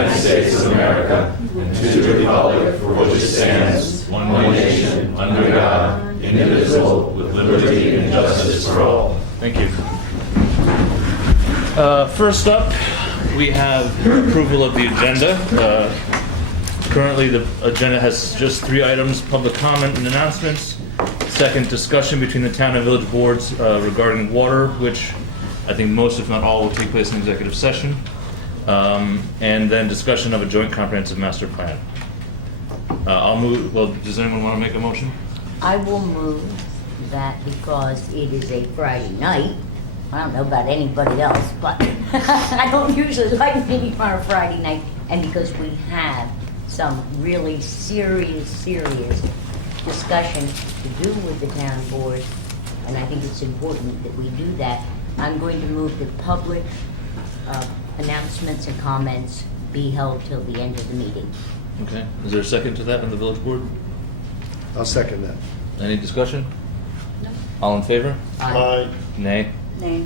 United States of America and to the republic for which it stands, one nation, under God, indivisible, with liberty and justice for all. Thank you. First up, we have approval of the agenda. Currently, the agenda has just 3 items: public comment and announcements. Second, discussion between the town and village boards regarding water, which I think most, if not all, will take place in executive session. And then discussion of a joint comprehensive master plan. I'll move. Well, does anyone want to make a motion? I will move that because it is a Friday night. I don't know about anybody else, but I don't usually like meeting on a Friday night. And because we have some really serious discussion to do with the town board, and I think it's important that we do that, I'm going to move that public announcements and comments be held till the end of the meeting. Okay. Is there a second to that on the village board? I'll second that. Any discussion? No. All in favor? Aye. Nay? Nay.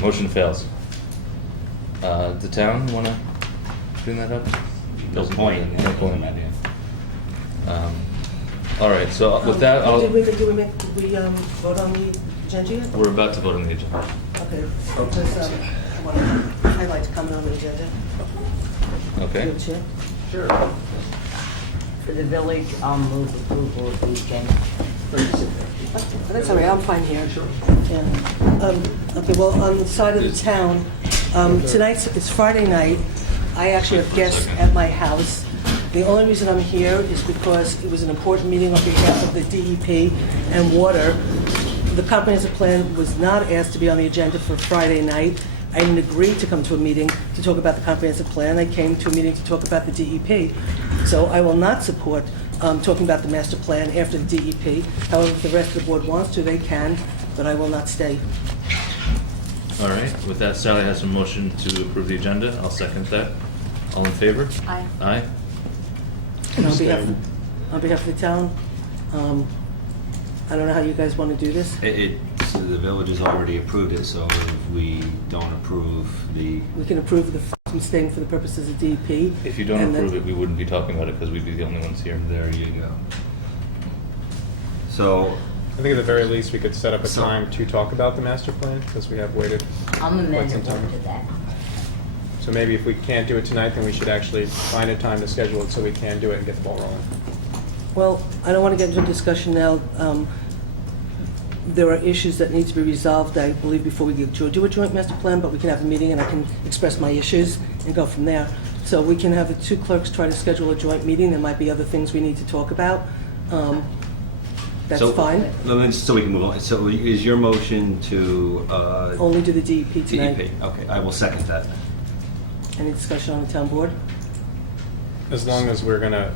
Motion fails. The town want to bring that up? No point. No point. All right. So with that, Did we vote on the agenda yet? we're about to vote on the agenda. Okay, because I want to highlight to comment on the agenda. Okay. Through the chair. Sure. For the village, I'll move approval of the agenda. That's all right, I'm fine here. Yeah. Okay, well, on the side of the town, tonight, it's Friday night. I actually have guests at my house. The only reason I'm here is because it was an important meeting on behalf of the DEP and water. The comprehensive plan was not asked to be on the agenda for Friday night. I didn't agree to come to a meeting to talk about the comprehensive plan. I came to a meeting to talk about the DEP. So I will not support talking about the master plan after the DEP. However, if the rest of the board wants to, they can, but I will not stay. All right. With that, Sally has a motion to approve the agenda. I'll second that. All in favor? Aye. Aye. And on behalf of the town, I don't know how you guys want to do this. So the village has already approved it, so if we don't approve the... We can approve from staying for the purposes of DEP. If you don't and approve then- it, we wouldn't be talking about it because we'd be the only ones here. There you go. So, I think at the very least, we could set up a So- time to talk about the master plan, because we have waited I'm quite some amenable time. to that. So maybe if we can't do it tonight, then we should actually find a time to schedule it so we can do it and get the ball rolling. Well, I don't want to get into a discussion now. There are issues that need to be resolved, I believe, before we do a joint master plan, but we can have a meeting and I can express my issues and go from there. So we can have the 2 clerks try to schedule a joint meeting. There might be other things we need to talk about. That's so, fine. So we can move on. So is your motion to... Only do the DEP tonight. DEP? Okay, I will second that. Any discussion on the town board? As long as we're going to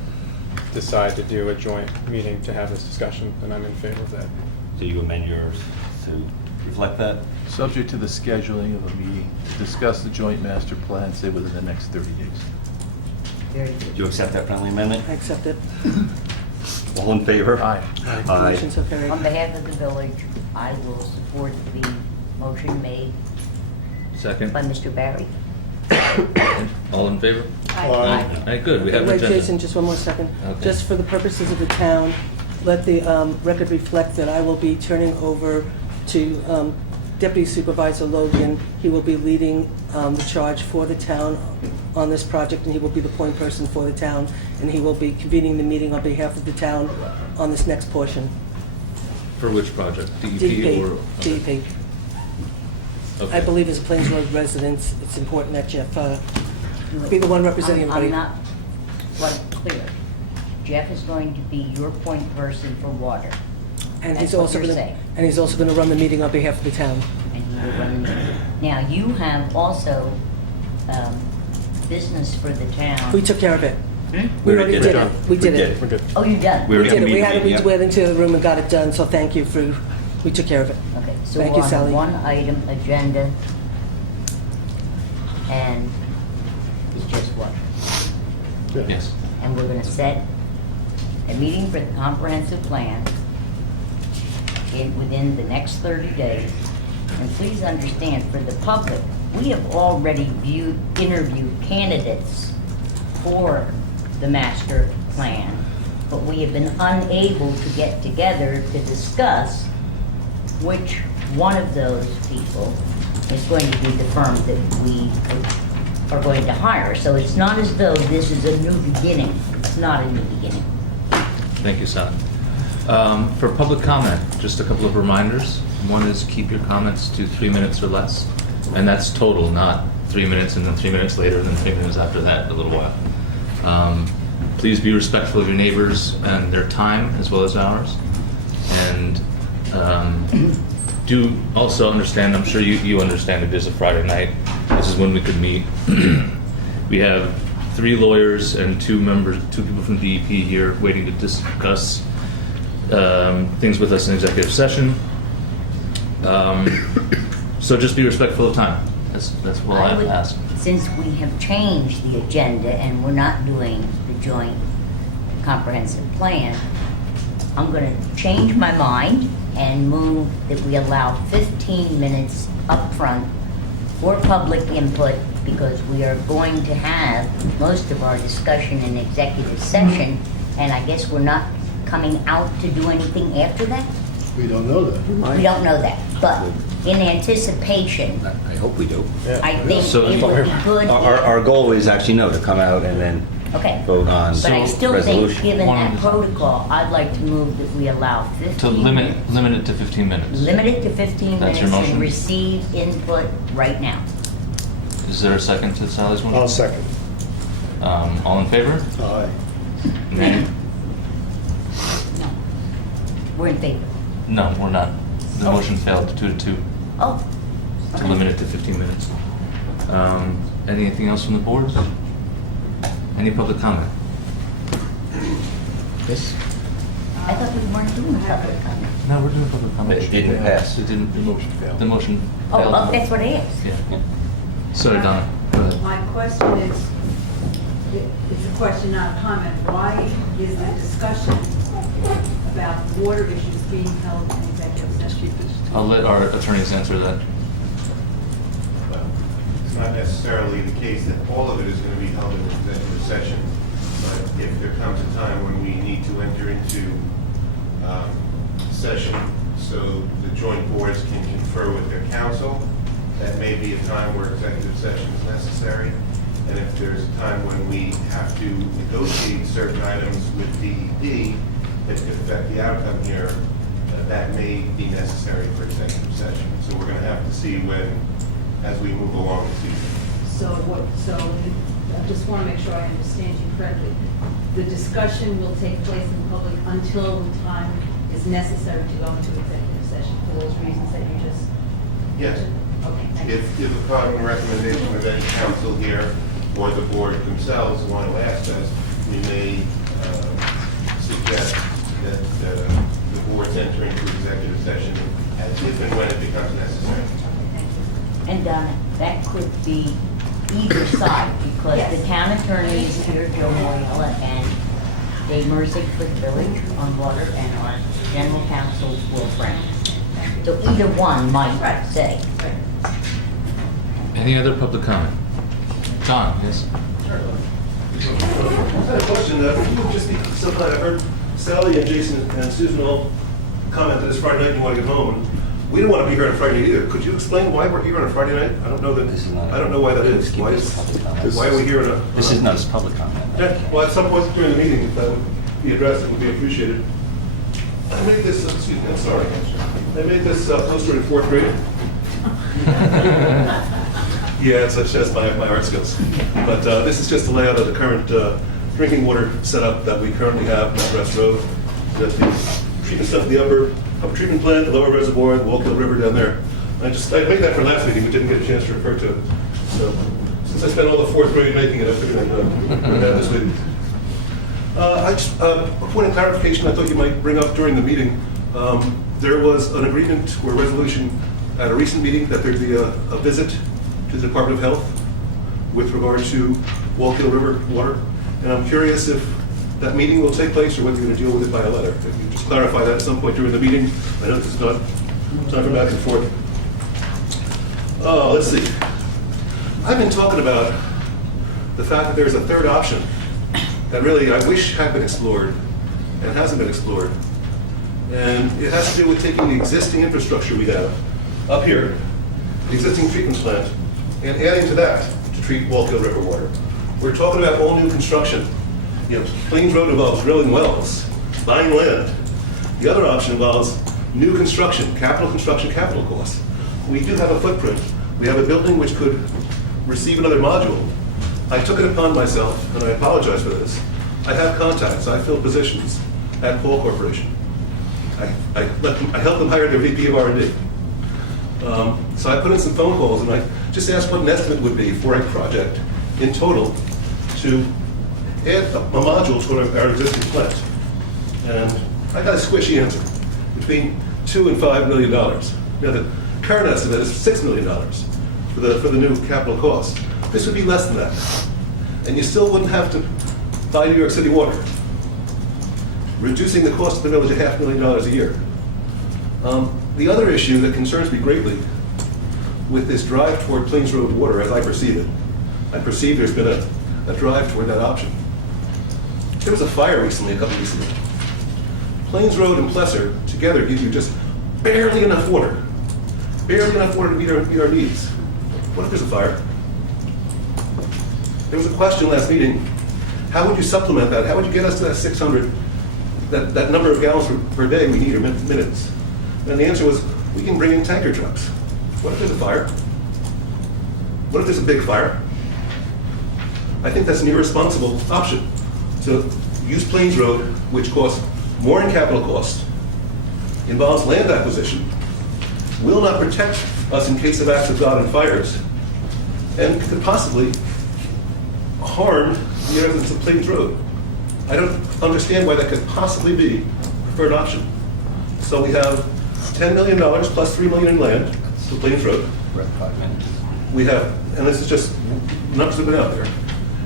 decide to do a joint meeting to have this discussion, then I'm in favor of that. So you amend yours to reflect that? Subject to the scheduling of a meeting to discuss the joint master plan, say within the next 30 days. Very Do good. you accept that friendly amendment? I accept it. All in favor? Aye. Aye. Motion so carried. On behalf of the village, I will support the motion made Second. by Mr. Barry. All in favor? Aye. All right, good. We have an Wait, agenda. Jason, just one more second. Okay. Just for the purposes of the town, let the record reflect that I will be turning over to Deputy Supervisor Logan. He will be leading the charge for the town on this project, and he will be the point person for the town, and he will be convening the meeting on behalf of the town on this next portion. For which project? DEP, DEP. or? Okay. DEP. Okay. I believe as a Plains Road resident, it's important that Jeff be the one representing everybody. I'm not quite clear. Jeff is going to be your point person for water. And That's he's what also you're gonna, saying. and he's also going to run the meeting on behalf of the town. And he will run the meeting. Now, you have also business for the town. We took care of it. Hmm? We already did it. We did it. We're good. Oh, you done? We We did it. We had it. We Yeah. went into the room and got it done. So thank you for. We took care of it. Okay, so Thank we're you, on Sally. a one-item agenda, and it's just what? Yes. And we're gonna set a meeting for the comprehensive plan within the next 30 days. And please understand, for the public, we have already interviewed candidates for the master plan, but we have been unable to get together to discuss which one of those people is going to be the firm that we are going to hire. So it's not as though this is a new beginning. It's not a new beginning. Thank you, Sally. For public comment, just a couple of reminders. One is keep your comments to 3 minutes or less, and that's total, not 3 minutes and then 3 minutes later and then 3 minutes after that, a little while. Please be respectful of your neighbors and their time as well as ours. And do also understand, I'm sure you understand it is a Friday night. This is when we could meet. We have 3 lawyers and 2 people from DEP here waiting to discuss things with us in executive session. So just be respectful of time. That's all I ask. Since we have changed the agenda and we're not doing the joint comprehensive plan, I'm going to change my mind and move that we allow 15 minutes up front for public input, because we are going to have most of our discussion in executive session, and I guess we're not coming out to do anything after that? We don't know that. We don't know that, but in anticipation, I hope we do. I think So- it would be good. Our goal is actually, to come out and then Okay. vote on But I still think, resolution. given One that at a time. protocol, I'd like to move that we allow 15 To limit minutes. it to 15 minutes. Limit it to 15 That's your minutes and motion? receive input right now. Is there a second to Sally's motion? I'll second. All in favor? Aye. Nay? No. We're in favor. No, we're not. The motion failed 2-2 Oh. to okay. limit it to 15 minutes. Anything else from the board? Any public comment? Yes? I thought we weren't doing public comment. No, we're doing public comment. It didn't pass. It didn't. The motion failed. The motion Oh, failed. well, that's what it is. Yeah. Sorry, Donna. Go ahead. My question is, it's a question, not a comment. Why is the discussion about water issues being held in executive session? I'll let our attorneys answer that. Well, it's not necessarily the case that all of it is going to be held in executive session, but if there comes a time when we need to enter into session so the joint boards can confer with their counsel, that may be a time where executive session is necessary. And if there's a time when we have to negotiate certain items with DEP that could affect the outcome here, that may be necessary for executive session. So we're going to have to see when, as we move along this evening. So I just want to make sure I understand you correctly. The discussion will take place in public until the time is necessary to go into executive session for those reasons that you just... Yes. Okay, thank you. If upon recommendation of any counsel here or the board themselves want to ask us, we may suggest that the boards enter into executive session as if and when it becomes necessary. And that could be either side, because the town attorney is here, Joe Moriella, and Dave Merzick for the village on water, and our general counsel, Will Frank. So either one might say. Any other public comment? John, yes? I had a question. I heard Sally and Jason and Susan all comment that it's Friday night and you want to get home. And we don't want to be here on Friday either. Could you explain why we're here on a Friday night? I don't know why that is. Why are we here on a... This is not a public comment. Yeah, well, at some point during the meeting, if that would be addressed, it would be appreciated. I made this, excuse me, I'm sorry. I made this poster in 4th grade. Yeah, it's just my art skills. But this is just the layout of the current drinking water setup that we currently have on West Road. That's the treatment stuff, the upper treatment plant, the lower reservoir, the Wallkill River down there. I made that for last meeting, we didn't get a chance to refer to it. So since I spent all the 4th grade making it, I figured I'd bring that this week. A point of clarification I thought you might bring up during the meeting. There was an agreement or resolution at a recent meeting that there'd be a visit to the Department of Health with regard to Wallkill River water. And I'm curious if that meeting will take place or whether you're going to deal with it by a letter. If you just clarify that at some point during the meeting. I know this is not time for back and forth. Let's see. I've been talking about the fact that there's a third option that really I wish had been explored and hasn't been explored. And it has to do with taking the existing infrastructure we have up here, the existing treatment plant, and adding to that to treat Wallkill River water. We're talking about all new construction. Plains Road involves drilling wells, buying land. The other option involves new construction, capital costs. We do have a footprint. We have a building which could receive another module. I took it upon myself, and I apologize for this. I have contacts. I filled positions at Paul Corporation. I helped them hire their VP of R&D. So I put in some phone calls, and I just asked what an estimate would be for a project in total to add a module to our existing plant. And I got a squishy answer, between $2 and $5 million. Now the current estimate is $6 million for the new capital cost. This would be less than that. And you still wouldn't have to buy New York City water, reducing the cost of the village $500,000 a year. The other issue that concerns me greatly with this drive toward Plains Road water, as I perceive it, I perceive there's been a drive toward that option. There was a fire recently, a couple weeks ago. Plains Road and Plesser together give you just barely enough water. Barely enough water to meet our needs. What if there's a fire? There was a question last meeting, how would you supplement that? How would you get us to that 600, that number of gallons per day we need, or minutes? And the answer was, we can bring in tanker trucks. What if there's a fire? What if there's a big fire? I think that's an irresponsible option, to use Plains Road, which costs more in capital costs, involves land acquisition, will not protect us in case of acts of God and fires, and could possibly harm the residents of Plains Road. I don't understand why that could possibly be a preferred option. So we have $10 million plus $3 million in land for Plains Road. We're at 5 minutes. We have, and this is just numbers that have been out there,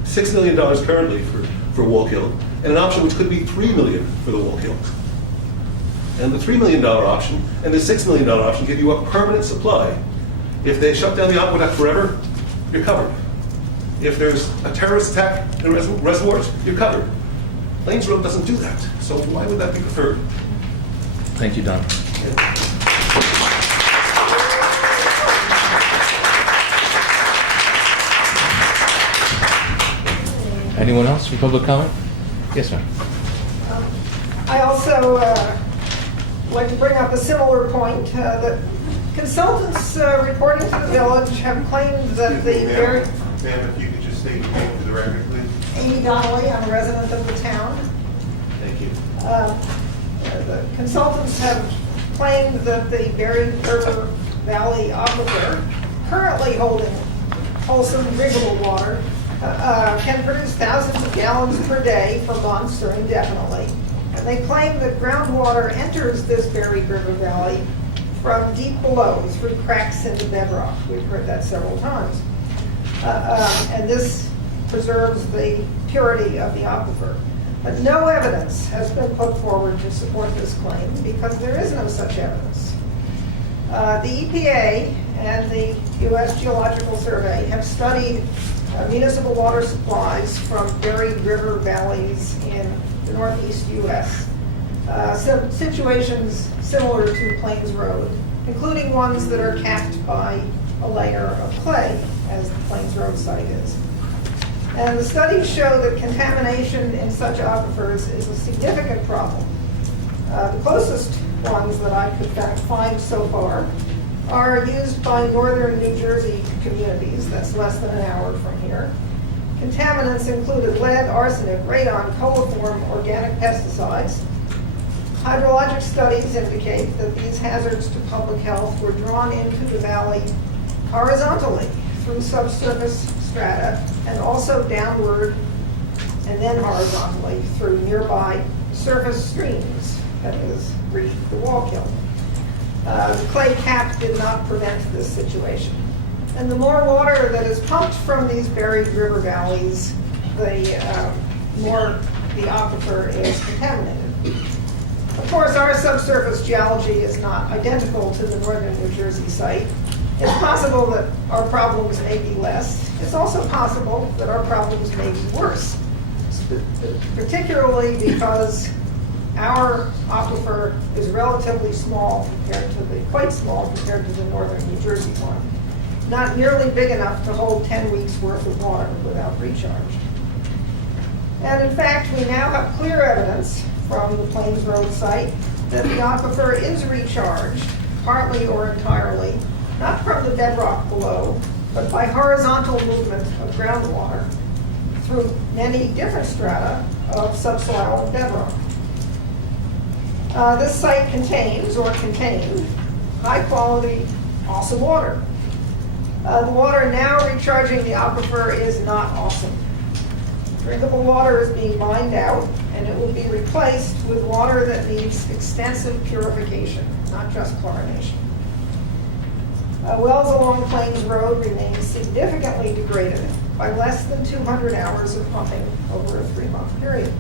$6 million currently for Wallkill, and an option which could be $3 million for the Wallkill. And the $3 million option and the $6 million option give you a permanent supply. If they shut down the aqueduct forever, you're covered. If there's a terrorist attack in reservoirs, you're covered. Plains Road doesn't do that, so why would that be preferred? Thank you, Don. Anyone else for public comment? Yes, ma'am. I also like to bring up a similar point that consultants reporting to the village have claimed that the very... Ma'am, if you could just state your name for the record, please. Amy Donnelly, I'm a resident of the town. Thank you. The consultants have claimed that the Buried River Valley Aquifer, currently holding wholesome drinkable water, can produce thousands of gallons per day for months or indefinitely. And they claim that groundwater enters this Buried River Valley from deep below through cracks in the bedrock. We've heard that several times. And this preserves the purity of the aquifer. But no evidence has been put forward to support this claim because there is no such evidence. The EPA and the U.S. Geological Survey have studied municipal water supplies from buried river valleys in the northeast U.S. Some situations similar to Plains Road, including ones that are capped by a layer of clay, as the Plains Road site is. And the studies show that contamination in such aquifers is a significant problem. The closest ones that I could find so far are used by northern New Jersey communities, that's less than an hour from here. Contaminants included lead, arsenic, radon, coliform, organic pesticides. Hydrologic studies indicate that these hazards to public health were drawn into the valley horizontally through subsurface strata and also downward and then horizontally through nearby surface streams, that is, reach the Wallkill. The clay cap did not prevent this situation. And the more water that is pumped from these buried river valleys, the more the aquifer is contaminated. Of course, our subsurface geology is not identical to the northern New Jersey site, It's possible that our problems may be less. It's also possible that our problems may be worse, particularly because our aquifer is relatively small compared to quite small compared to the northern New Jersey one. Not nearly big enough to hold 10 weeks worth of water without recharge. And in fact, we now have clear evidence from the Plains Road site that the aquifer is recharged, partly or entirely, not from the bedrock below, but by horizontal movement of groundwater through many different strata of subsoil and bedrock. This site contains, or contained, high-quality, awesome water. The water now recharging the aquifer is not awesome. Drinkable water is being mined out, and it will be replaced with water that needs extensive purification, not just chlorination. Wells along Plains Road remain significantly degraded by less than 200 hours of pumping over a 3-month period.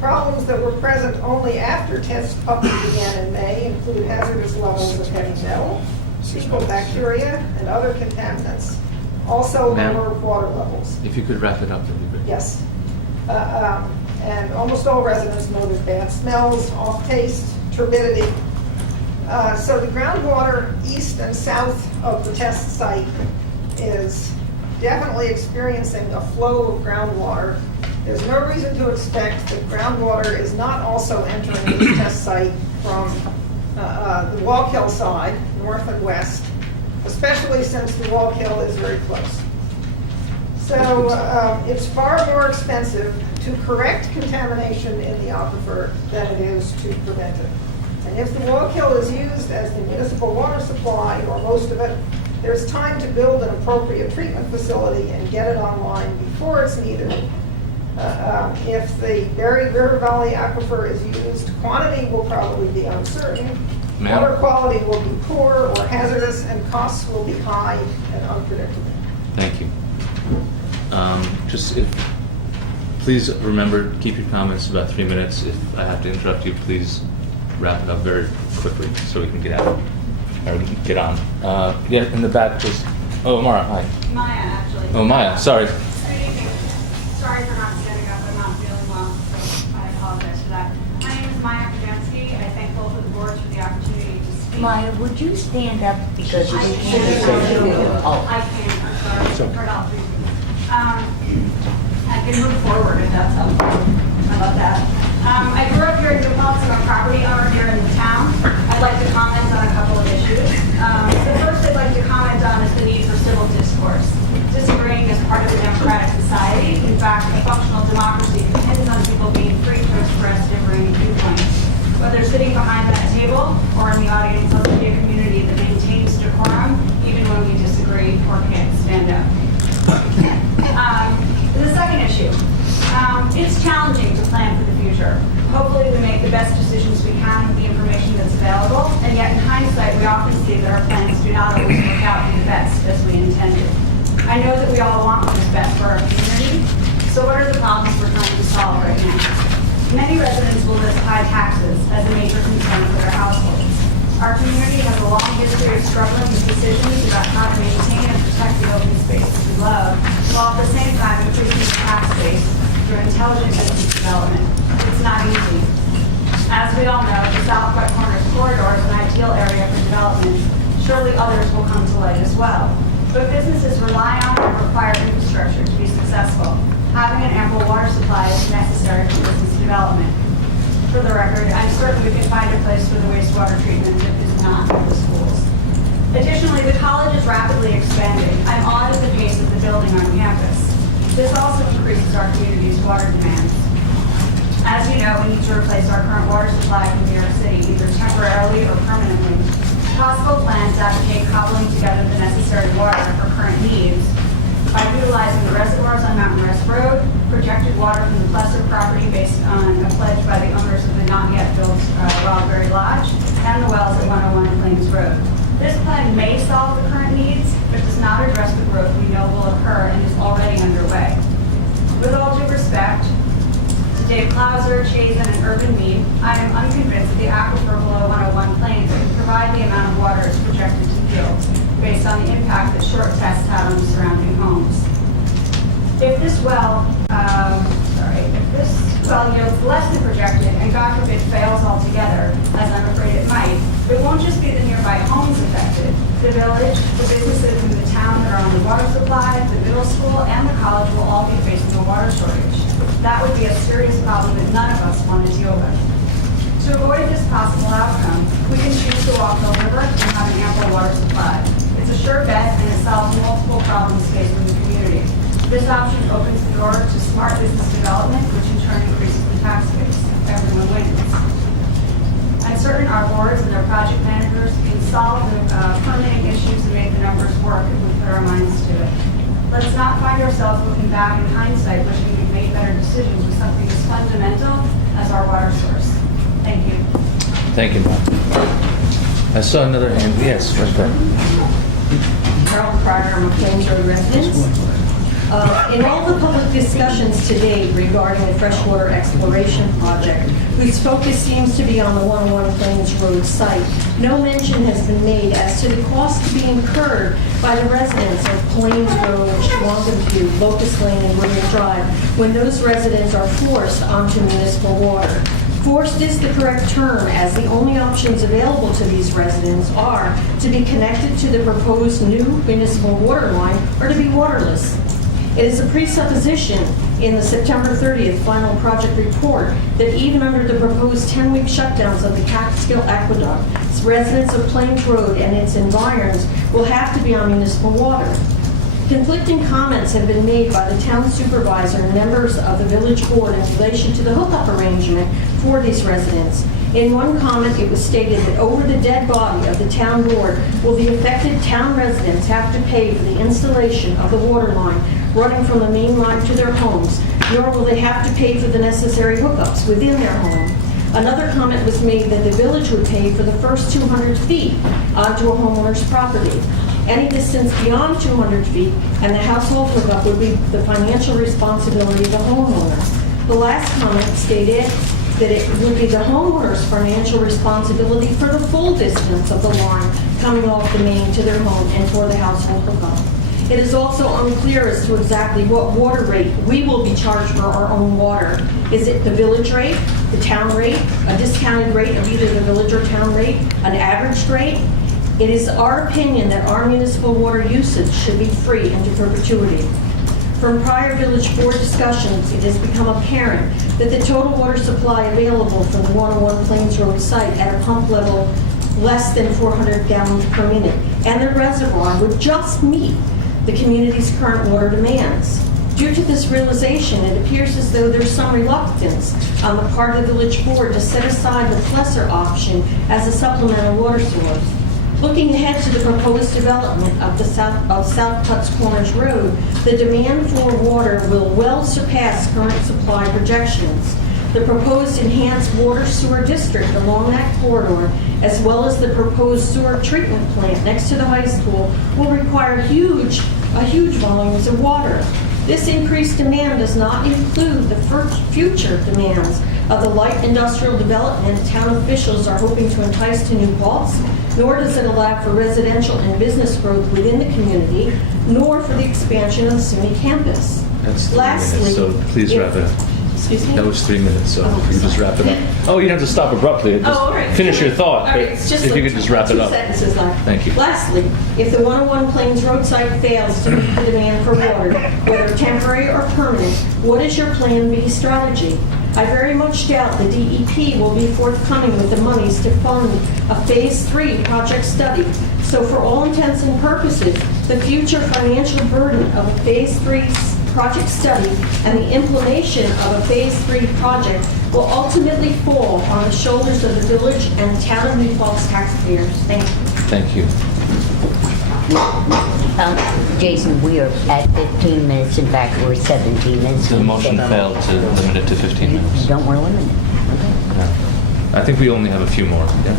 Problems that were present only after test pumping began in May include hazardous levels of heavy metal, fecal bacteria, and other contaminants. Also lower water levels. If you could wrap it up, that'd be great. Yes. And almost all residents noted bad smells, off taste, turbidity. So the groundwater east and south of the test site is definitely experiencing a flow of groundwater. There's no reason to expect that groundwater is not also entering this test site from the Wallkill side, north and west, especially since the Wallkill is very close. So it's far more expensive to correct contamination in the aquifer than it is to prevent it. And if the Wallkill is used as the municipal water supply, or most of it, there's time to build an appropriate treatment facility and get it online before it's needed. If the Berry River Valley aquifer is used, quantity will probably be uncertain, water quality will be poor or hazardous, and costs will be high and unpredictable. Thank you. Please remember, keep your comments about 3 minutes. If I have to interrupt you, please wrap it up very quickly so we can get out or get on. Yeah, in the back, please. Oh, Mara, hi. Maya, actually. Oh, Maya, sorry. Good evening. Sorry for not standing up. I'm not feeling well, so I apologize for that. My name is Maya Kadansky. I thank both of the boards for the opportunity to speak. Maya, would you stand up because we I can't can. hear you? Oh. I can. I'm sorry. Heard all three. I can move forward if that's helpful. How about that? I grew up here in New Paltz. I'm a property owner here in the town. I'd like to comment on a couple of issues. The first I'd like to comment on is the need for civil discourse. Disagreeing is part of a democratic society. In fact, a functional democracy depends on people being free to express differing viewpoints. Whether sitting behind that table or in the audience, I'll be a community that maintains decorum even when we disagree or can't stand up. The second issue. It's challenging to plan for the future. Hopefully we make the best decisions we can with the information that's available, and yet in hindsight we often see that our plans do not always work out the best as we intended. I know that we all want what is best for our community, so what are the problems we're trying to solve right now? Many residents will list high taxes as a major concern for their households. Our community has a long history of struggling with decisions about how to maintain and protect the open spaces we love, while at the same time increasing the tax base through intelligent business development. It's not easy. As we all know, the Southwest Corners corridor is an ideal area for development. Surely others will come to light as well. But businesses rely on and require infrastructure to be successful. Having an ample water supply is necessary for business development. For the record, I'm certain we can find a place for the wastewater treatment that is not in the schools. Additionally, the college is rapidly expanding. I'm awed at the pace of the building on campus. This also increases our community's water demands. As you know, we need to replace our current water supply from New York City, either temporarily or permanently. Possible plans advocate cobbling together the necessary water for current needs by utilizing the reservoirs on Mountain Rest Road, projected water from the Plesser property based on a pledge by the owners of the not-yet-built Wildberry Lodge, and the wells at 101 Plains Road. This plan may solve the current needs, but does not address the growth we know will occur and is already underway. With all due respect to Dave Clauser, Chazen, and Urban Mead, I am unconvinced that the aquifer below 101 Plains can provide the amount of water it's projected to yield. well, if this well yields less than projected and God forbid fails altogether, as I'm afraid it might, it won't just be the nearby homes affected. The village, the businesses in the town that are on the water supply, the middle school, and the college will all be facing a water shortage. That would be a serious problem that none of us want to deal with. To avoid this possible outcome, we can choose to walk the river and have an ample water supply. It's a sure bet and it solves multiple problems faced in the community. This option opens the door to smart business development, which in turn increases the tax base. Everyone wins. I'm certain our boards and their project managers can solve the permitting issues and make the numbers work if we put our minds to it. Let's not find ourselves looking back in hindsight wishing we'd made better decisions with something as fundamental as our water source. Thank you. Thank you, Bob. I saw another hand. Yes, right there. Carol Carter, I'm a Plains Road resident. In all the public discussions today regarding the freshwater exploration project, whose focus seems to be on the 101 Plains Road site, no mention has been made as to the cost to be incurred by the residents of Plains Road, Shawangam View, Locust Lane, and William Drive when those residents are forced onto municipal water. Forced is the correct term, as the only options available to these residents are to be connected to the proposed new municipal water line or to be waterless. It is a presupposition in the September 30th final project report that even under the proposed 10-week shutdowns of the Catskill Aqueduct, residents of Plains Road and its environs will have to be on municipal water. Conflicting comments have been made by the town supervisor and members of the village board in relation to the hookup arrangement for these residents. In one comment, it was stated that over the dead body of the town board will the affected town residents have to pay for the installation of the water line running from the main line to their homes, nor will they have to pay for the necessary hookups within their home. Another comment was made that the village would pay for the first 200 feet onto a homeowner's property. Any distance beyond 200 feet and the household hookup would be the financial responsibility of the homeowner. The last comment stated that it would be the homeowner's financial responsibility for the full distance of the line coming off the main to their home and for the household hookup. It is also unclear as to exactly what water rate we will be charged for our own water. Is it the village rate, the town rate, a discounted rate of either the village or town rate, an average rate? It is our opinion that our municipal water usage should be free into perpetuity. From prior village board discussions, it has become apparent that the total water supply available from the 101 Plains Road site at a pump level less than 400 gallons per minute and the reservoir would just meet the community's current water demands. Due to this realization, it appears as though there's some reluctance on the part of the village board to set aside the Plesser option as a supplemental water source. Looking ahead to the proposed development of South Paltz Corners Road, the demand for water will well surpass current supply projections. The proposed enhanced water sewer district along that corridor, as well as the proposed sewer treatment plant next to the high school, will require huge volumes of water. This increased demand does not include the future demands of the light industrial development town officials are hoping to entice to New Paltz, nor does it allow for residential and business growth within the community, nor for the expansion of the SUNY campus. That's 3 Lastly, minutes, so please wrap it up. Excuse me? That was 3 minutes, so if you could just wrap it up. Oh, you don't have to stop abruptly. Just all right. finish your thought. All right, it's just if you could just wrap it up. 2 sentences left. Thank you. Lastly, if the 101 Plains Road site fails to meet the demand for water, whether temporary or permanent, what is your Plan B strategy? I very much doubt the DEP will be forthcoming with the monies to fund a Phase 3 project study. So for all intents and purposes, the future financial burden of a Phase 3 project study and the implementation of a Phase 3 project will ultimately fall on the shoulders of the village and town of New Paltz taxpayers. Thank you. Thank you. Jason, we are at 15 minutes. In fact, we're 17 minutes. The motion failed to limit it to 15 minutes. You don't want to limit it? Okay. Yeah. I think we only have a few more. Yeah,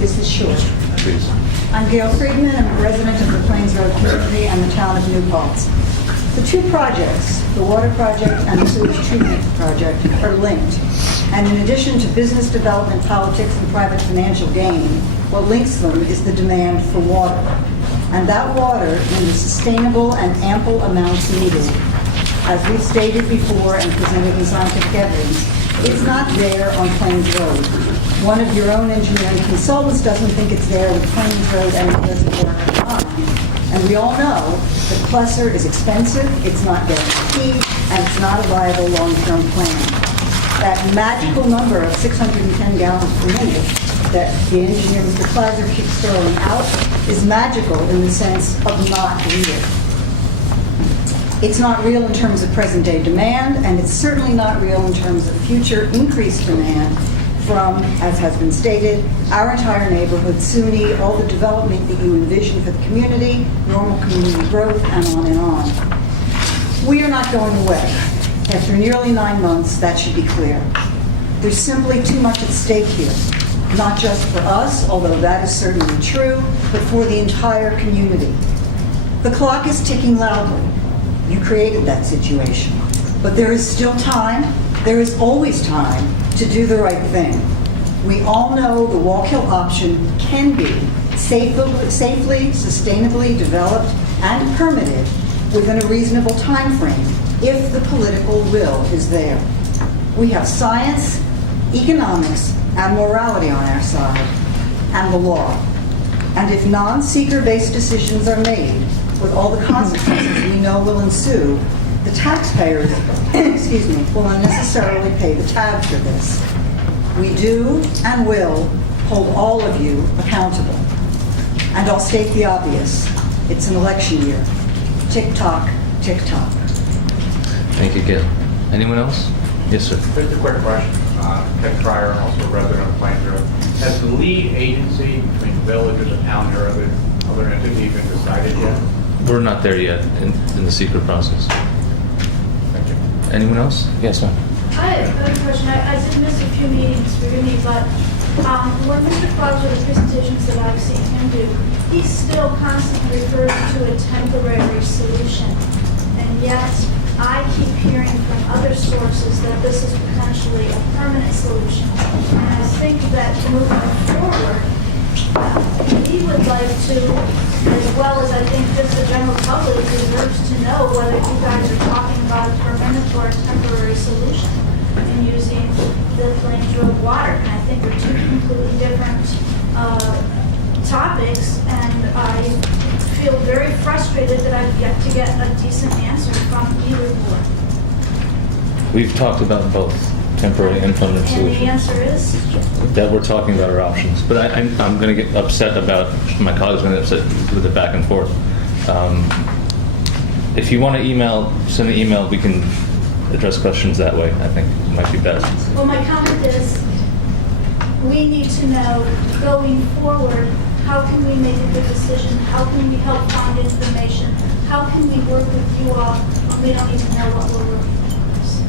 This is short. please. I'm Gail Friedman. I'm a resident of the Plains Road community and the town of New Paltz. The two projects, the water project and the sewage treatment project, are linked. And in addition to business development, politics, and private financial gain, what links them is the demand for water. And that water, in the sustainable and ample amounts needed, as we've stated before and presented in scientific evidence, it's not there on Plains Road. One of your own engineering consultants doesn't think it's there with Plains Road, and it doesn't work fine. And we all know that cluster is expensive, it's not guaranteed, and it's not a viable long-term plan. That magical number of 610 gallons per minute that the engineer, Mr. Kleiser, keeps throwing out is magical in the sense of not real. It's not real in terms of present-day demand, and it's certainly not real in terms of future increased demand from, as has been stated, our entire neighborhood, SUNY, all the development that you envision for the community, normal community growth, and on and on. We are not going away. After nearly 9 months, that should be clear. There's simply too much at stake here, not just for us, although that is certainly true, but for the entire community. The clock is ticking loudly. You created that situation. But there is still time, there is always time to do the right thing. We all know the Wallkill option can be safely, sustainably developed and permitted within a reasonable time frame if the political will is there. We have science, economics, and morality on our side, and the law. And if non-seeker-based decisions are made, with all the consequences we know will ensue, the taxpayers, will unnecessarily pay the tab for this. We do and will hold all of you accountable. And I'll state the obvious. It's an election year. Tick-tock, tick-tock. Thank you, Gail. Anyone else? Yes, sir. Just a quick question. Ken Fryer, also a resident of Plains Road. Has the lead agency between the village and the town or other entity been decided yet? We're not there yet in the secret process. Thank you. Anyone else? Yes, ma'am. I have a question. I did miss a few meetings, forgive me, but when Mr. Clauser, the presentations that I've seen him do, he still constantly refers to a temporary solution. And yet, I keep hearing from other sources that this is potentially a permanent solution. And I think that moving forward, we would like to, as well as I think just the general public deserves to know whether you guys are talking about a permanent or a temporary solution in using the Plains Road water. And I think they're two completely different topics, and I feel very frustrated that I've yet to get a decent answer from either board. We've talked about both temporary and permanent And solutions. the answer is? That we're talking about our options. But I'm going to get upset about, my colleagues are going to get upset with the back and forth. If you want to send an email, we can address questions that way. I think it might be best. Well, my comment is, we need to know, going forward, how can we make a good decision? How can we help find information? How can we work with you all when we don't even know what we're working towards?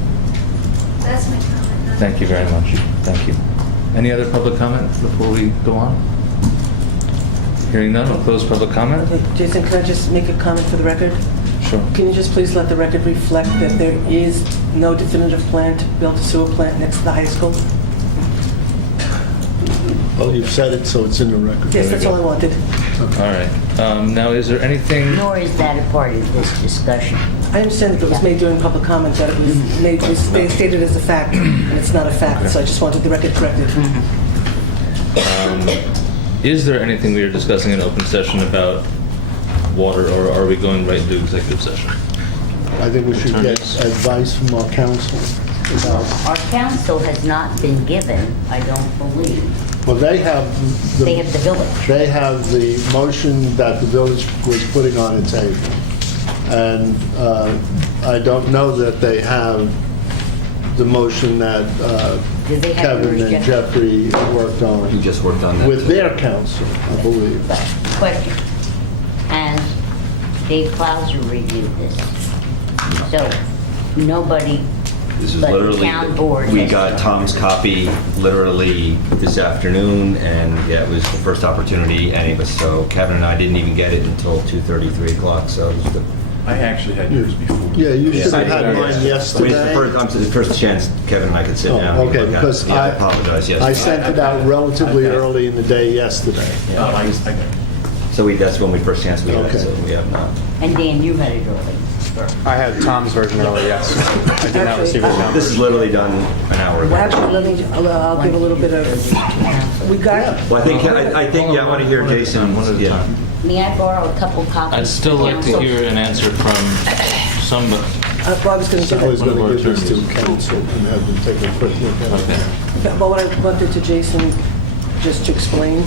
That's my comment. Thank you very much. Thank you. Any other public comment before we go on? Hearing none, we'll close public comment. Jason, can I just make a comment for the record? Sure. Can you just please let the record reflect that there is no definitive plan to build a sewer plant next to the high school? Well, you've said it, so it's in the record. Yes, that's all I wanted. All right. Now, is there anything? Nor is that a part of this discussion. I understand that it was made during public comment, that it was made, they stated as a fact, and it's not a fact, so I just wanted the record corrected. Is there anything we are discussing in open session about water, or are we going right into executive session? I think we should get advice from our council about... Our council has not been given, I don't believe. Well, they have the village. They have the motion that the village was putting on its table. And I don't know that they have the motion that Kevin and Jeffrey worked on. You just worked on that. With their council, I believe. Question. Has Dave Clauser reviewed this? So, nobody This is but the literally, town board we has got to- Tom's copy literally this afternoon, and yeah, it was the first opportunity any of us. So Kevin and I didn't even get it until 2:30, 3 o'clock. So it was good. I actually had yours before. Yeah, you should have had I mine mean, yesterday. it's the first chance Kevin and I could sit down. Oh, and okay, look at it. because Yeah, I apologize. Yes, I sent it out relatively early in the day yesterday. Yeah. So that's when we first chance we had it. Okay. So we have not. And Dan, you had it early. I had Tom's version earlier, yes. I did not receive it down. This is literally done an hour Well, ago. actually, I'll give a little bit of, we got, Well, I think, yeah, I want to hear Jason. Yeah. May I borrow a couple copies? I'd still like to hear an answer from somebody. well, I was going to So I was do going to One of give our this to council and have them take a quick look at it. that. But what I wanted to Jason, just to explain,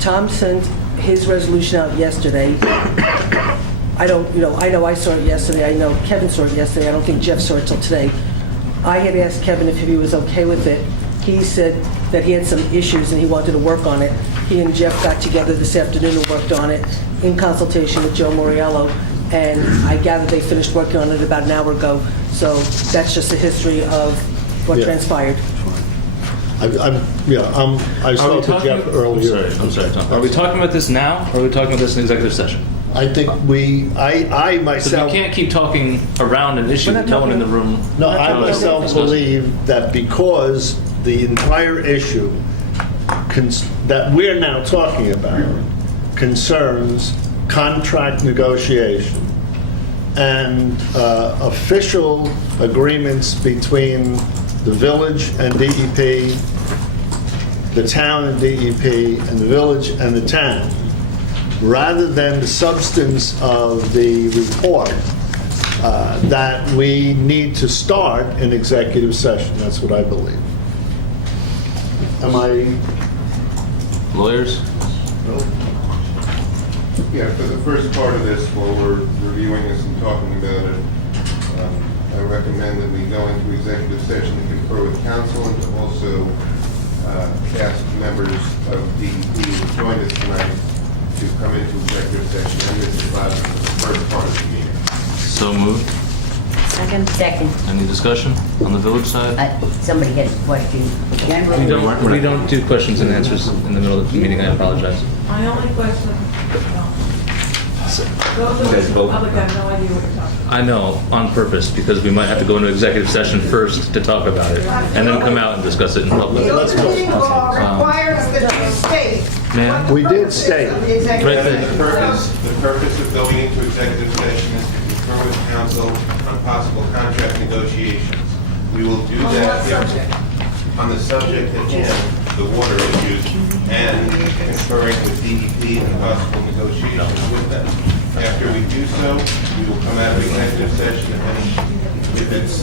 Tom sent his resolution out yesterday. I know I saw it yesterday. I know Kevin saw it yesterday. I don't think Jeff saw it till today. I had asked Kevin if he was okay with it. He said that he had some issues and he wanted to work on it. He and Jeff got together this afternoon and worked on it in consultation with Joe Moriello, and I gather they finished working on it about an hour ago. So that's just a history of what Yeah. transpired. I spoke to Jeff earlier. I'm sorry, Tom. Are we talking about this now, or are we talking about this in executive session? I think I Because myself. we can't keep talking around an issue We're with not no one in the talking- room. No, I We're not myself discussing. believe that because the entire issue that we're now talking about concerns contract negotiation and official agreements between the village and DEP, the town and DEP, and the village and the town, rather than the substance of the report, that we need to start an executive session. That's what I believe. Am I? Lawyers? Yeah, for the first part of this, while we're reviewing this and talking about it, I recommend that we go into executive session to confer with council and to also ask members of DEP to join us tonight to come into executive session and this is the first part of the meeting. So moved. Second. Any discussion on the village side? Somebody has a question. Generally, We don't do questions and answers in the middle of the meeting. I apologize. My only question, those of us in the public have no idea what you're talking about. I know, on purpose, because we might have to go into executive session first to talk about it, and then come out and discuss it in public. The open meeting law requires that you state. Ma'am? We did state. Right there. The purpose of going into executive session is to confer with council on possible contract negotiations. We will do On that. what subject? On the subject at hand, the water issues, and conferring with DEP and possible negotiations with them. After we do so, we will come out of executive session if it's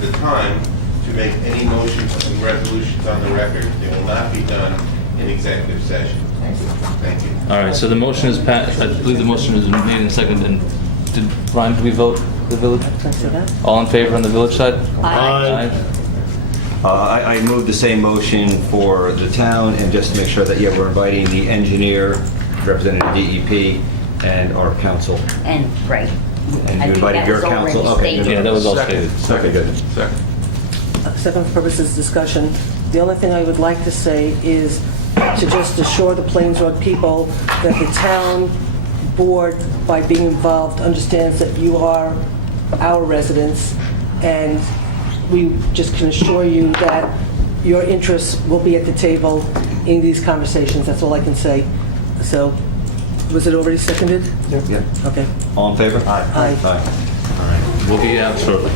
the time to make any motions and resolutions on the record. They will not be done in executive session. Thank you. All right, so the motion is passed. I believe the motion is made and seconded. And Ryan, did we vote the village? Can I say that? All in favor on the village side? Aye. I moved the same motion for the town, and just to make sure that, yeah, we're inviting the engineer, representative DEP, and our council. and, right. And I you think invited that your was already council? Okay. stated. Yeah, that was all stated. Second, good. Second purposes discussion. The only thing I would like to say is to just assure the Plains Road people that the town board, by being involved, understands that you are our residents, and we just can assure you that your interests will be at the table in these conversations. That's all I can say. So, was it already seconded? Yeah. Okay. All in favor? Aye. All right, we'll be out shortly.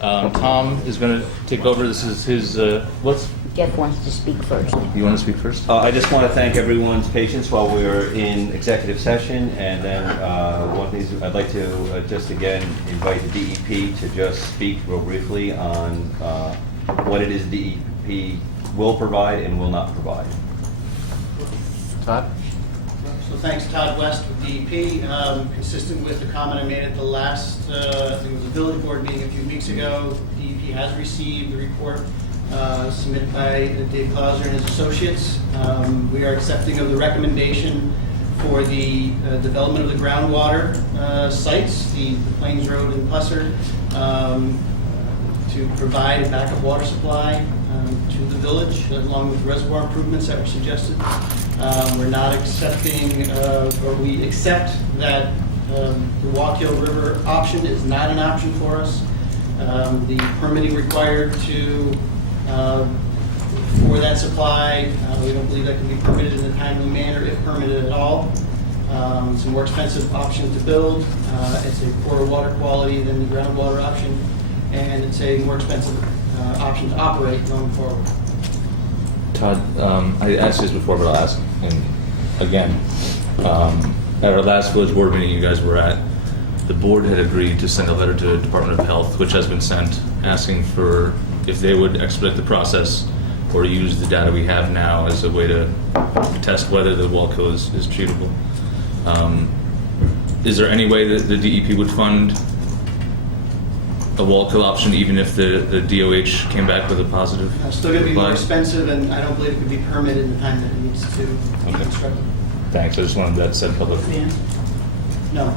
Tom is going to take over. This is his, Jeff wants to speak first. You want to speak first? I just want to thank everyone's patience while we were in executive session, and then one of these, I'd like to just again invite the DEP to just speak real briefly on what it is DEP will provide and will not provide. Todd? So thanks, Todd West with DEP. Consistent with the comment I made at the last, I think it was a village board meeting a few weeks ago, DEP has received the report submitted by Dave Clauser and his associates. We are accepting of the recommendation for the development of the groundwater sites, the Plains Road and Pusser, to provide a backup water supply to the village, along with reservoir improvements that were suggested. We're not accepting, or we accept that the Wallkill River option is not an option for us. The permitting required for that supply, we don't believe that can be permitted in a timely manner, if permitted at all. It's a more expensive option to build. It's a poorer water quality than the groundwater option, and it's a more expensive option to operate going forward. Todd, I asked this before, but I'll ask him again. At our last village board meeting you guys were at, the board had agreed to send a letter to the Department of Health, which has been sent, asking for if they would expedite the process or use the data we have now as a way to test whether the Wallkill is treatable. Is there any way that the DEP would fund a Wallkill option even if the DOH came back with a positive It's still going to be more reply? expensive, and I don't believe it could be permitted in the time that it needs to be constructed. Thanks, I just wanted that said publicly. No.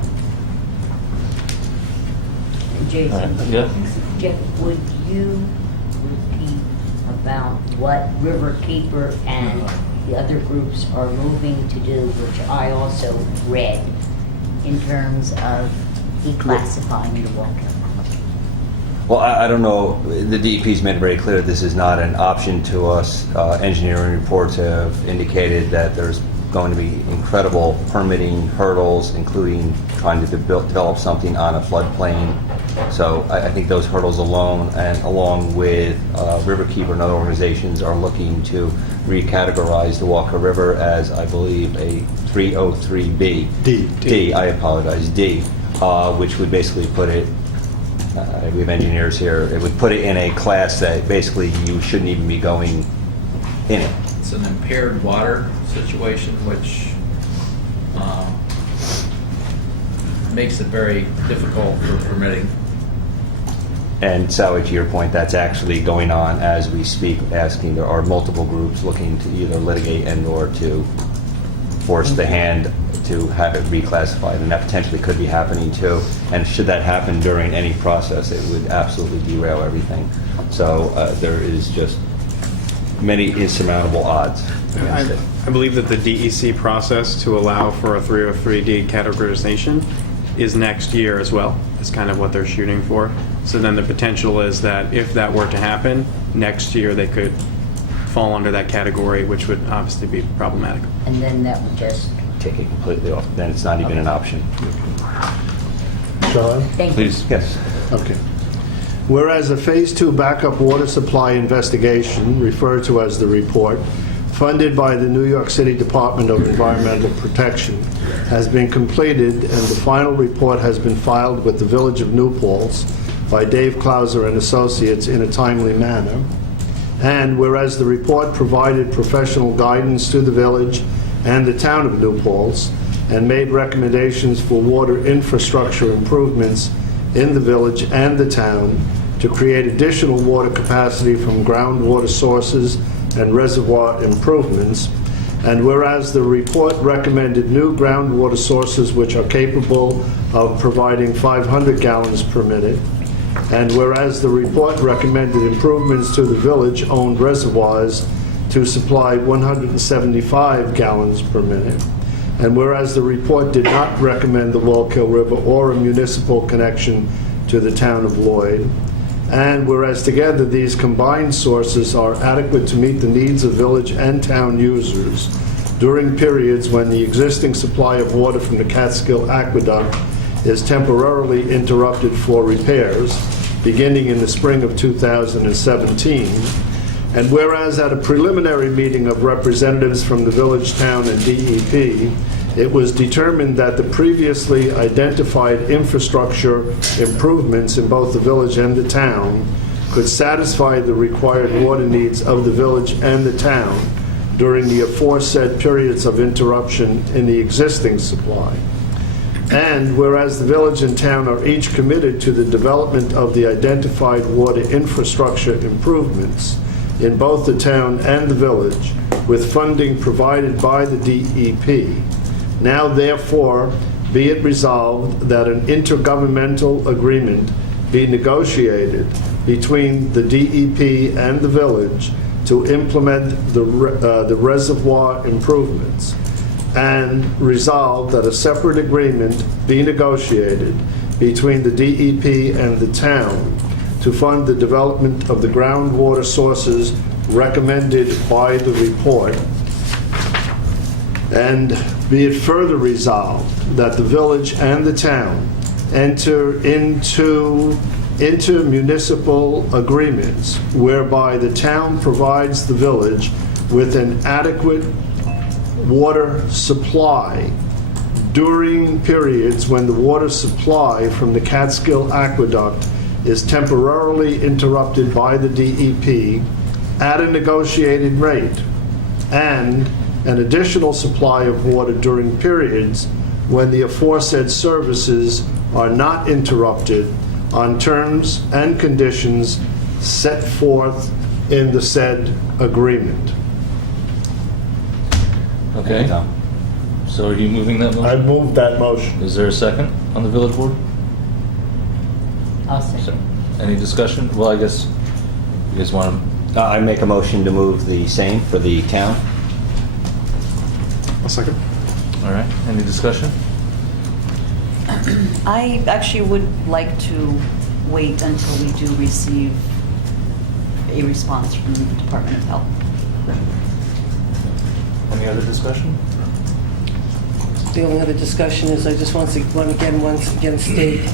Jason? Yeah. Jeff, would you repeat about what Riverkeeper and the other groups are moving to do, which I also read, in terms of declassifying the Wallkill? Well, I don't know. The DEP's made it very clear this is not an option to us. Engineering reports have indicated that there's going to be incredible permitting hurdles, including trying to develop something on a floodplain. So I think those hurdles alone, and along with Riverkeeper and other organizations, are looking to recategorize the Walker River as, I believe, a 303B. D, I apologize, D, which would basically put it, we have engineers here, it would put it in a class that basically you shouldn't even be going in it. It's an impaired water situation, which makes it very difficult for permitting. And Sally, to your point, that's actually going on as we speak, asking, there are multiple groups looking to either litigate and or to force the hand to have it reclassified, and that potentially could be happening too. And should that happen during any process, it would absolutely derail everything. So there is just many insurmountable odds. I believe that the DEC process to allow for a 303D categorization is next year as well. Is kind of what they're shooting for. So then the potential is that if that were to happen, next year they could fall under that category, which would obviously be problematic. And then that would just take it completely off. Then it's not even an option. Shall I? Thank you. Please. Yes. Okay. Whereas a Phase 2 backup water supply investigation, referred to as the report, funded by the New York City Department of Environmental Protection, has been completed, and the final report has been filed with the Village of New Paltz by Dave Clauser and Associates in a timely manner. And whereas the report provided professional guidance to the village and the town of New Paltz and made recommendations for water infrastructure improvements in the village and the town to create additional water capacity from groundwater sources and reservoir improvements. And whereas the report recommended new groundwater sources which are capable of providing 500 gallons per minute, and whereas the report recommended improvements to the village-owned reservoirs to supply 175 gallons per minute, and whereas the report did not recommend the Wallkill River or a municipal connection to the town of Lloyd, and whereas together these combined sources are adequate to meet the needs of village and town users during periods when the existing supply of water from the Catskill Aqueduct is temporarily interrupted for repairs beginning in the spring of 2017. And whereas at a preliminary meeting of representatives from the village, town, and DEP, it was determined that the previously identified infrastructure improvements in both the village and the town could satisfy the required water needs of the village and the town during the aforesaid periods of interruption in the existing supply. And whereas the village and town are each committed to the development of the identified water infrastructure improvements in both the town and the village, with funding provided by the DEP, now therefore be it resolved that an intergovernmental agreement be negotiated between the DEP and the village to implement the reservoir improvements, and resolved that a separate agreement be negotiated between the DEP and the town to fund the development of the groundwater sources recommended by the report. And be it further resolved that the village and the town enter into intermunicipal agreements whereby the town provides the village with an adequate water supply during periods when the water supply from the Catskill Aqueduct is temporarily interrupted by the DEP at a negotiated rate, and an additional supply of water during periods when the aforesaid services are not interrupted on terms and conditions set forth in the said agreement. Okay. So are you moving that motion? I move that motion. Is there a second on the village board? I'll second. Any discussion? Well, I guess you guys want to... I make a motion to move the same for the town. A second. All right. Any discussion? I actually would like to wait until we do receive a response from the Department of Health. Any other discussion? The only other discussion is I just once again state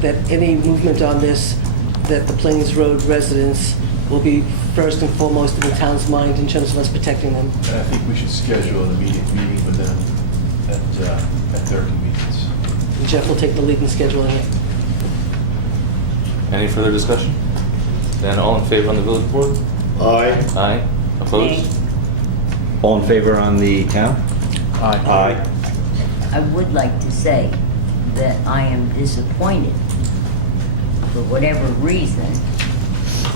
that any movement on this, that the Plains Road residents will be first and foremost in the town's mind in terms of us protecting them. And I think we should schedule an immediate meeting with them at their convenience. Jeff will take the lead in scheduling it. Any further discussion? Then all in favor on the village board? Aye. Aye. Opposed? All in favor on the town? Aye. Aye. I would like to say that I am disappointed. For whatever reason,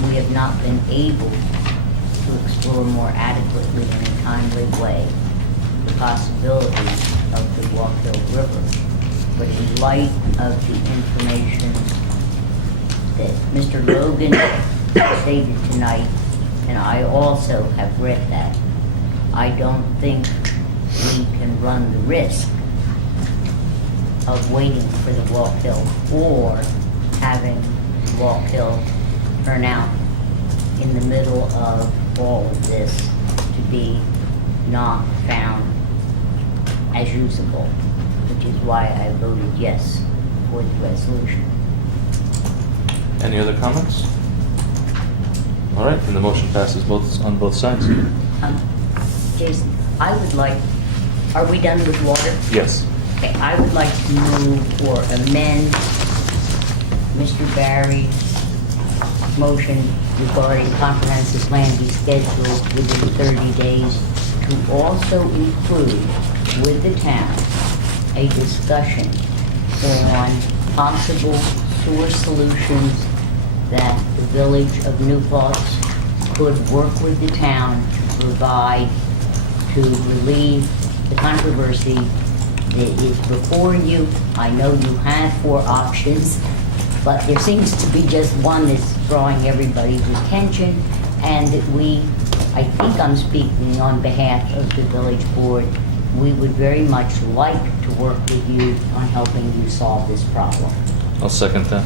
we have not been able to explore more adequately in a timely way the possibility of the Walk Hill River. But in light of the information that Mr. Logan stated tonight, and I also have read that, I don't think we can run the risk of waiting for the Walk Hill or having Walk Hill turn out in the middle of all of this to be not found as usable, which is why I voted yes for the resolution. Any other comments? All right, then the motion passes on both sides. Jason, I would like, are we done with water? Yes. Okay, I would like to move or amend Mr. Barry's motion regarding comprehensive plan be scheduled within 30 days to also include with the town a discussion on possible sewer solutions that the village of New Paltz could work with the town to provide to relieve the controversy that is before you. I know you had 4 options, but there seems to be just one that's drawing everybody's attention, and that I think I'm speaking on behalf of the village board, we would very much like to work with you on helping you solve this problem. I'll second that.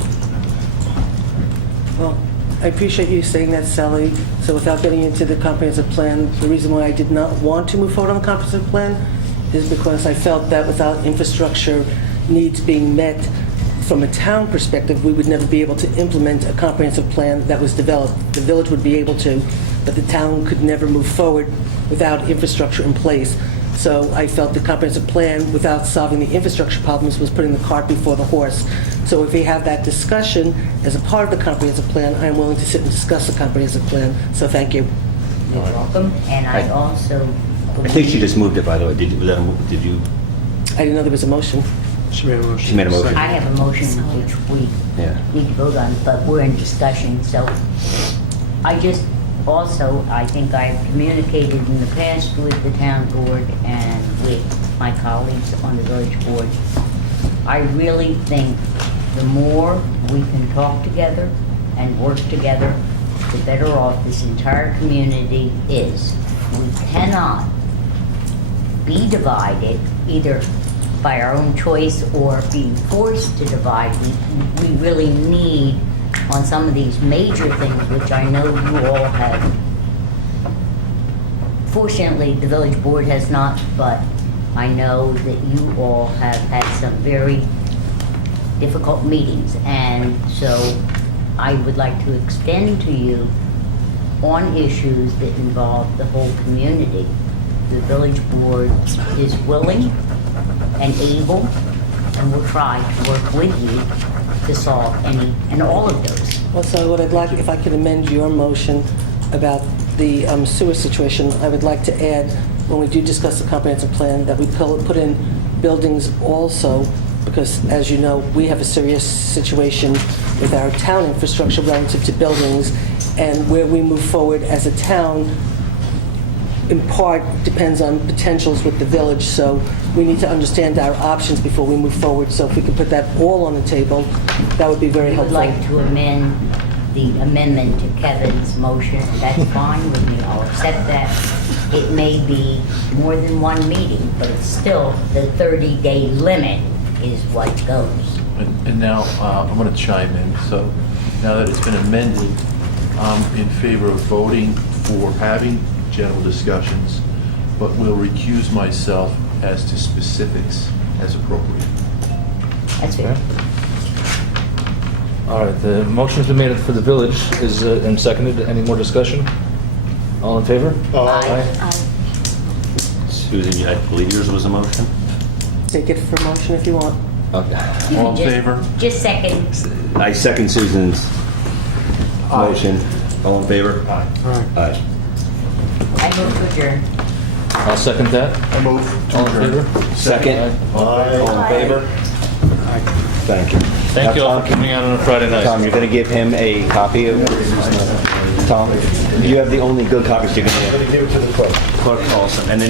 Well, I appreciate you saying that, Sally. So without getting into the comprehensive plan, the reason why I did not want to move forward on the comprehensive plan is because I felt that without infrastructure needs being met, from a town perspective, we would never be able to implement a comprehensive plan that was developed. The village would be able to, but the town could never move forward without infrastructure in place. So I felt the comprehensive plan, without solving the infrastructure problems, was putting the cart before the horse. So if we have that discussion as a part of the comprehensive plan, I am willing to sit and discuss the comprehensive plan. So thank you. You're welcome. And I also I think she just moved it, by the way. Did you? I didn't know there was a motion. She made a motion. She made a motion. I have a motion which we need to vote on, but we're in discussion, so I just also, I think I've communicated in the past with the town board and with my colleagues on the village board. I really think the more we can talk together and work together, the better off this entire community is. We cannot be divided either by our own choice or being forced to divide. We really need, on some of these major things, which I know you all have. Fortunately, the village board has not, but I know that you all have had some very difficult meetings, and so I would like to extend to you on issues that involve the whole community. The village board is willing and able, and will try to work with you to solve any and all of those. Also, what I'd like, if I could amend your motion about the sewer situation, I would like to add, when we do discuss the comprehensive plan, that we put in buildings also, because as you know, we have a serious situation with our town infrastructure relative to buildings, and where we move forward as a town, in part, depends on potentials with the village, so we need to understand our options before we move forward. So if we can put that all on the table, that would be very I would helpful. like to amend the amendment to Kevin's motion. That's fine with me. I'll accept that. It may be more than one meeting, but it's still the 30-day limit is what goes. And now, I'm going to chime in. So now that it's been amended, I'm in favor of voting for having general discussions, but will recuse myself as to specifics as appropriate. That's fair. All right, the motion's been made for the village is and seconded. Any more discussion? All in favor? Aye. Susan, I believe yours was a motion? Take it for motion if you want. Okay. You All can in favor? Just second. I second Susan's motion. All in favor? Aye. Aye. I move to adjourn. I'll second that. I move. All in favor? Second. All in favor? Thank you. Thank you all for coming out on a Friday night. Tom, you're going to give him a copy of Tom, you have the only good copies you can give. I'm going to give it to the clerk. Clerk also. And then